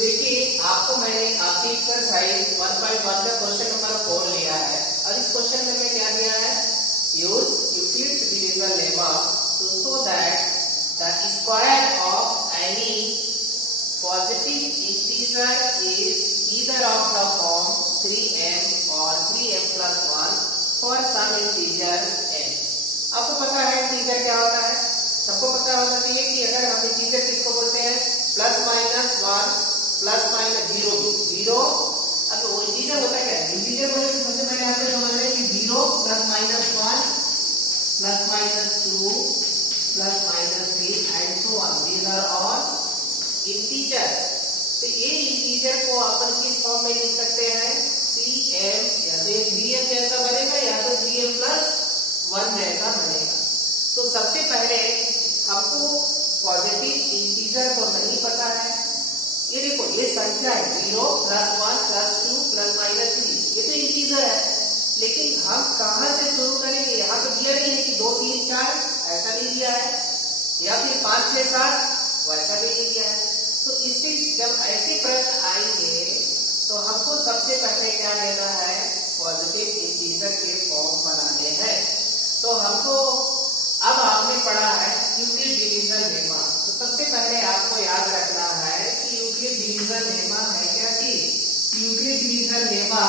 देखिए आपको मैंने आपकी एक्सरसाइज 1.1 का क्वेश्चन नंबर 4 लिया है और इस क्वेश्चन में मैं क्या दिया है, use Euclid's division lemma to show that the square of any positive integer is either of the form 3m और 3m plus 1 for some integer n। आपको पता है इंटीजर क्या होता है, सबको पता होना चाहिए कि अगर हम इंटीजर किसको बोलते हैं, प्लस माइनस 1 प्लस माइनस 0। अब वो इंटीजर होता क्या है, इंटीजर बोले तो सबसे पहले आपको समझना है कि 0 plus minus 1 plus minus 2 plus minus 3 and so on, these are all integer. तो ये इंटीजर को अपन किस फॉर्म में लिख सकते हैं, 3m, या तो 3m जैसा बनेगा या तो 3m plus 1 जैसा बनेगा। तो सबसे पहले हमको पॉजिटिव इंटीजर को नहीं पता है, ये देखो ये संख्या है 0 प्लस 1 प्लस 2 प्लस माइनस 3, ये तो इंटीजर है। लेकिन हम कहां से शुरू करेंगे, यहाँ तो दिया नहीं है कि 2 3 4 ऐसा नहीं दिया है, या फिर 5 6 7 वैसा भी नहीं दिया है। तो इससे जब ऐसे प्रश्न आएंगे तो हमको सबसे पहले क्या लेना है, पॉजिटिव इंटीजर के फॉर्म बनाने हैं। तो हमको अब आपने पढ़ा है यूक्लिड डिवीजन लेमा, तो सबसे पहले आपको याद रखना है कि यूक्लिड डिवीजन लेमा है क्या चीज, यूक्लिड डिवीजन लेमा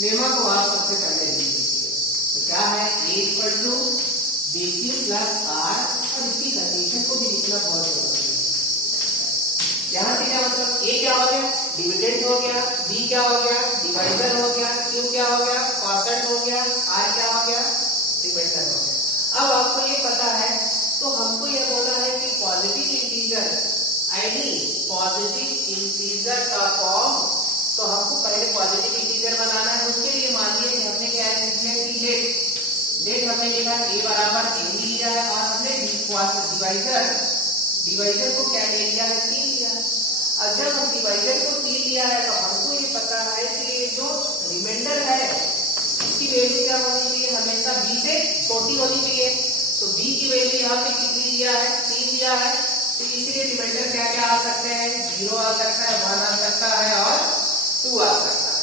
लेमा को आप सबसे पहले लिख लीजिए। तो क्या है, a equal to b q plus r, और इसकी कंडीशन को भी लिखना बहुत जरूरी है। यहाँ से क्या मतलब, a क्या हो गया, डिविडेंड हो गया, b क्या हो गया, डिवाइजर हो गया, q क्या हो गया, कॉन्स्टेंट हो गया, r क्या हो गया, रिमाइंडर हो गया। अब आपको ये पता है तो हमको ये बोला है कि positive integer, any positive integer का फॉर्म, तो हमको पहले पॉजिटिव इंटीजर बनाना है। उसके लिए मानिए कि हमने क्या लिखा है कि लेट हमने लिखा है a बराबर a लिया है, और हमने डिवाइजर को क्या ले लिया है, 3 लिया है। और जब हम डिवाइजर को 3 लिया है तो हमको ये पता है कि जो रिमाइंडर है इसकी वैल्यू क्या होनी चाहिए, हमेशा b से छोटी होनी चाहिए। तो b की वैल्यू यहाँ पे कितनी लिया है, 3 लिया है, तो इसलिए रिमाइंडर क्या क्या आ सकते हैं, 0 आ सकता है, 1 आ सकता है और 2 आ सकता है।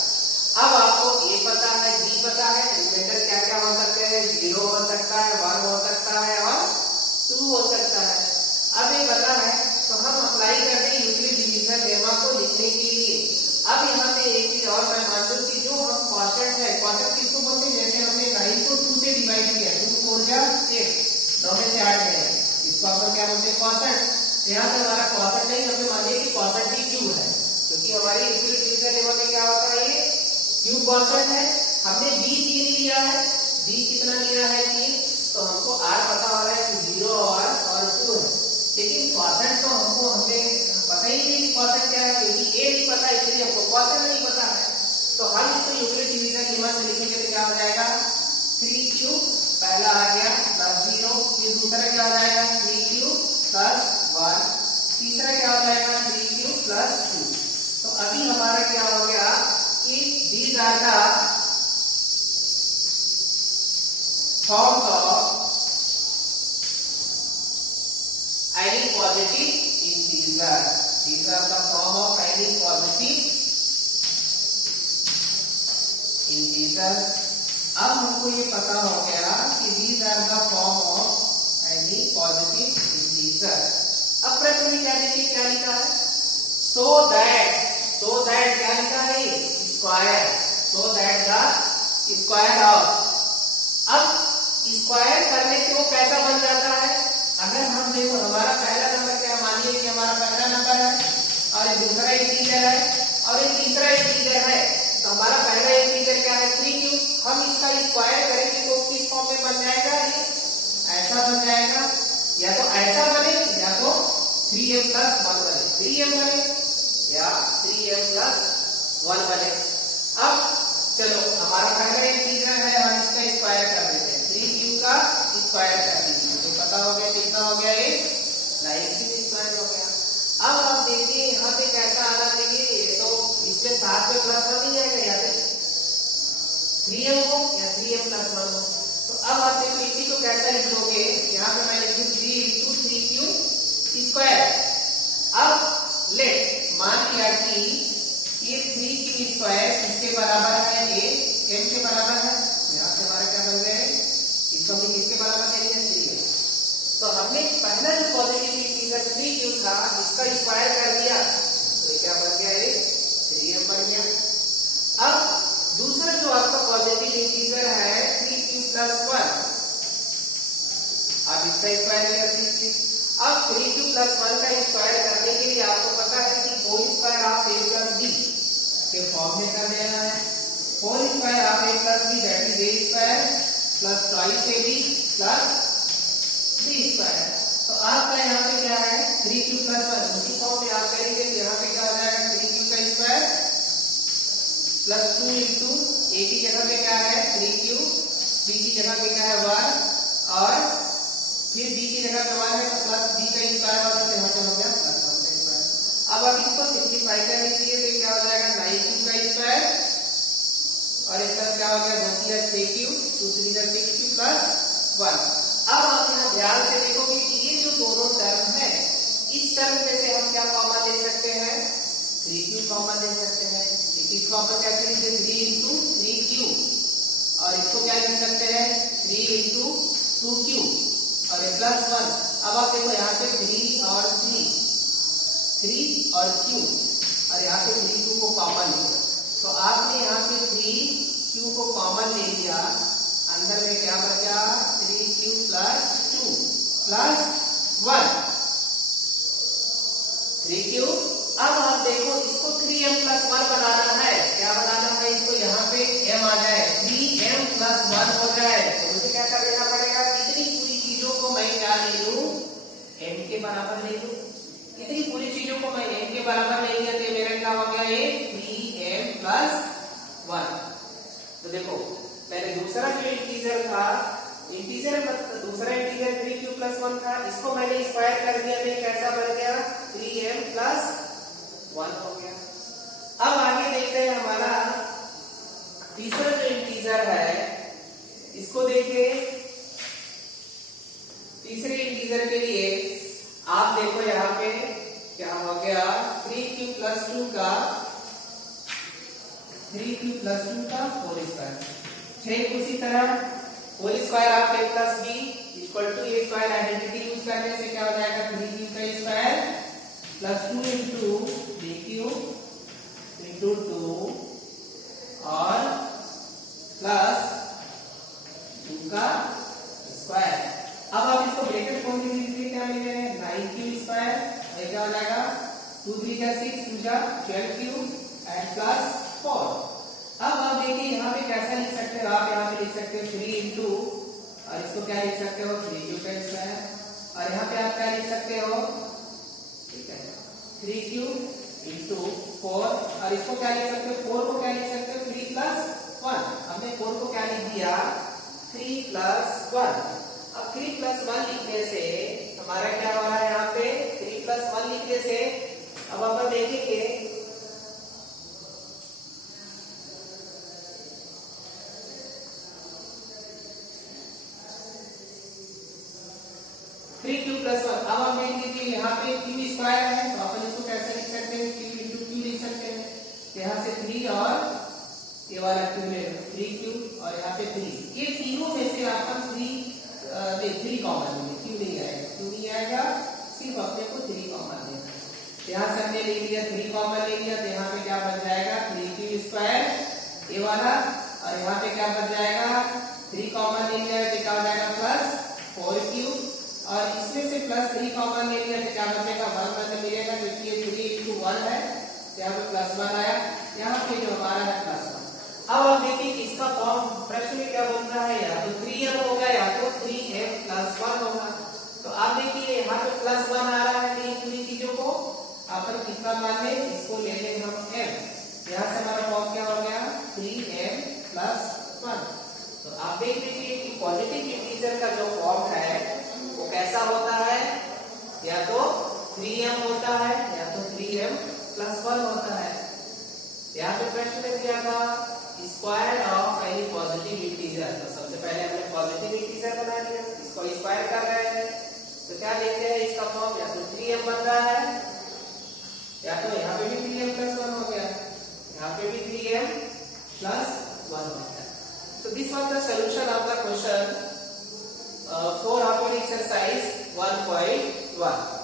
अब आपको a पता है, b पता है, रिमाइंडर क्या क्या हो सकते हैं, 0 हो सकता है, 1 हो सकता है और 2 हो सकता है। अब ये पता है तो हम अप्लाई करते हैं यूक्लिड डिवीजन लेमा को लिखने के लिए। अब यहाँ पे एक चीज और मैं मान लूं कि जो हम कॉन्स्टेंट है, कॉन्स्टेंट किसको बोलते हैं, जैसे हमने 9 को 2 से डिवाइड किया, 2 4 जा 8, 9 में से 8 गए, इसको अपन क्या बोलते हैं, कॉन्स्टेंट। यहाँ पे हमारा कॉन्स्टेंट नहीं, हमने मान लिया कि कॉन्स्टेंट ही क्यू है, क्योंकि हमारी यूक्लिड डिवीजन लेमा में क्या होता है, ये क्यू कॉन्स्टेंट है। हमने b 3 लिया है, b कितना लिया है, 3, तो हमको r पता हो रहा है कि 0 और 2 है। लेकिन कॉन्स्टेंट तो हमको पता ही नहीं कि कॉन्स्टेंट क्या है, क्योंकि a नहीं पता, इसलिए हमको कॉन्स्टेंट नहीं पता है। तो हम इसको यूक्लिड डिवीजन लेमा से लिखेंगे तो क्या हो जाएगा, 3q पहला आ गया प्लस 0, फिर दूसरा क्या हो जाएगा, 3q प्लस 1, तीसरा क्या हो जाएगा, 3q प्लस 2। तो अभी हमारा क्या हो गया कि these are the forms of any positive integer. These are the form of any positive integer. अब हमको ये पता हो गया कि these are the form of any positive integer. अब प्रश्न में क्या देखिए क्या लिखा है, so that क्या लिखा है, square, so that the square of. अब स्क्वायर करने से वो कैसा बन जाता है, अगर हम देखो हमारा पहला नंबर क्या, मानिए कि हमारा पहला नंबर है और एक दूसरा इंटीजर है और एक तीसरा इंटीजर है, तो हमारा पहला इंटीजर क्या है, 3q। हम इसका स्क्वायर करेंगे तो किस फॉर्म में बन जाएगा, ये ऐसा बन जाएगा, या तो ऐसा बने या तो 3m plus 1 बने, 3m बने या 3m plus 1 बने। अब चलो हमारा पहला इंटीजर है, हम इसका स्क्वायर कर देते हैं, 3q का स्क्वायर कर दीजिए, तो पता हो गया कितना हो गया, ये 9q स्क्वायर हो गया। अब आप देखिए यहाँ पे कैसा आना चाहिए, ये तो इसमें साथ में प्लस नहीं आएगा, या 3m हो या 3m प्लस 1 हो। तो अब आप देखो इसी को कैसा लिखोगे, यहाँ पे मैं लिखूँ 3 इंटू 3q स्क्वायर। अब लेट मान लिया कि ये 3q स्क्वायर किसके बराबर है, ये m के बराबर है। यहाँ से हमारा क्या बन गया है, इसको हमने किसके बराबर ले लिया, 3m। तो हमने पहला जो पॉजिटिव इंटीजर 3q था इसका स्क्वायर कर दिया, तो ये क्या बन गया, ये 3m बन गया। अब दूसरा जो आपका पॉजिटिव इंटीजर है 3q प्लस 1, आप इसका स्क्वायर कर दीजिए। अब 3q प्लस 1 का स्क्वायर करने के लिए आपको पता है कि whole square of a plus b के फॉर्म में कर देना है। Whole square of a plus b that is a square plus twice ab plus b square. तो आपका यहाँ पे क्या है 3q प्लस 1, उसी फॉर्म में आप करेंगे तो यहाँ पे क्या हो जाएगा 3q का स्क्वायर प्लस 2 इंटू a की जगह पे क्या है 3q, b की जगह पे क्या है 1 और फिर b की जगह पे 1 है तो प्लस b का स्क्वायर होगा तो यहाँ पे हो गया प्लस 1 का स्क्वायर। अब आप इसको सिंपलीफाई कर लीजिए तो क्या हो जाएगा 9q का स्क्वायर और एक प्लस क्या हो गया 2 की 6q 2 3 6q प्लस 1। अब आप यहाँ ध्यान से देखोगे कि ये जो दोनों टर्म है इस टर्म में से हम क्या कॉमन ले सकते हैं, 3q कॉमन ले सकते हैं। इसको अपन कैसे लिखते हैं 3 इंटू 3q और इसको क्या लिख सकते हैं 3 इंटू 2q और ये प्लस 1। अब आप देखो यहाँ पे 3 और 3 और q और यहाँ पे 3q को कॉमन लिया, तो आपने यहाँ पे 3q को कॉमन ले लिया, अंदर में क्या बचा 3q प्लस 2 प्लस 1 3q। अब आप देखो इसको 3m प्लस 1 बनाना है, क्या बनाना है इसको, यहाँ पे m आ जाए 3m प्लस 1 हो जाए तो मुझे क्या कर देना पड़ेगा, इतनी पूरी चीजों को मैं क्या ले लूं m के बराबर ले लूं। इतनी पूरी चीजों को मैं m के बराबर ले लिया तो मेरा क्या हो गया ये 3m प्लस 1। तो देखो मैंने दूसरा जो इंटीजर था दूसरा इंटीजर 3q प्लस 1 था, इसको मैंने स्क्वायर कर दिया तो कैसा बन गया 3m प्लस 1 हो गया। अब आगे देखते हैं हमारा तीसरा जो इंटीजर है, इसको देखिए। तीसरे इंटीजर के लिए आप देखो यहाँ पे क्या हो गया 3q प्लस 2 का होल स्क्वायर। ठीक उसी तरह whole square of a plus b equal to a square identity use करने से क्या हो जाएगा 3q का square plus 2 into 3q into 2 और प्लस 2 का स्क्वायर। अब आप इसको ब्रैकेट खोल के दीजिए, क्या मिलेगा 9q स्क्वायर, ये क्या हो जाएगा 2 3 जा 6 2 जा 12q एंड प्लस 4। अब आप देखिए यहाँ पे कैसा लिख सकते हो, आप यहाँ पे लिख सकते हो 3 इंटू और इसको क्या लिख सकते हो 3q का स्क्वायर और यहाँ पे आप क्या लिख सकते हो, ठीक है 3q इंटू 4 और इसको क्या लिख सकते हो 4 को क्या लिख सकते हो 3 प्लस 1। हमने 4 को क्या लिख दिया 3 प्लस 1। अब 3 प्लस 1 लिखने से हमारा क्या हो रहा है, यहाँ पे 3 प्लस 1 लिखने से अब अपन देखेंगे 3q प्लस 1। अब हम देख लीजिए यहाँ पे q स्क्वायर है तो अपन इसको कैसे लिख सकते हैं q इंटू q लिख सकते हैं। तो यहाँ से 3 और ये वाला q ले 3q और यहाँ पे 3, ये तीनों में से अपन 3 कॉमन लेंगे, q नहीं आएगा, q नहीं आएगा, सिर्फ अपने को 3 कॉमन लेना है। यहाँ से हमने ले लिया 3 कॉमन ले लिया तो यहाँ पे क्या बच जाएगा 3q स्क्वायर ये वाला और यहाँ पे क्या बच जाएगा 3 कॉमन ले लिया तो क्या हो जाएगा प्लस 4q और इसमें से प्लस 3 कॉमन ले लिया तो क्या बचेगा 1 1 मिलेगा क्योंकि ये 3 इंटू 1 है तो यहाँ पे प्लस 1 आया, यहाँ पे जो हमारा है प्लस 1। अब आप देखिए इसका फॉर्म प्रश्न में क्या बन रहा है, या तो 3m होगा या तो 3m प्लस 1 होगा। तो आप देखिए यहाँ पे प्लस 1 आ रहा है तो इन पूरी चीजों को अपन कितना मान ले, इसको ले लेंगे हम m, यहाँ से हमारा फॉर्म क्या हो गया 3m प्लस 1। तो आप देख लीजिए कि पॉजिटिव इंटीजर का जो फॉर्म है वो कैसा होता है, या तो 3m होता है या तो 3m प्लस 1 होता है। यहाँ पे प्रश्न में दिया था square of any positive integer. तो सबसे पहले हमने पॉजिटिव इंटीजर बना लिया, इसको स्क्वायर कर रहे हैं, तो क्या देखते हैं इसका फॉर्म, या तो 3m बन रहा है, या तो यहाँ पे भी 3m plus 1 हो गया, यहाँ पे भी 3m plus 1 हो गया। So this was the solution of the question 4 of exercise 1.1.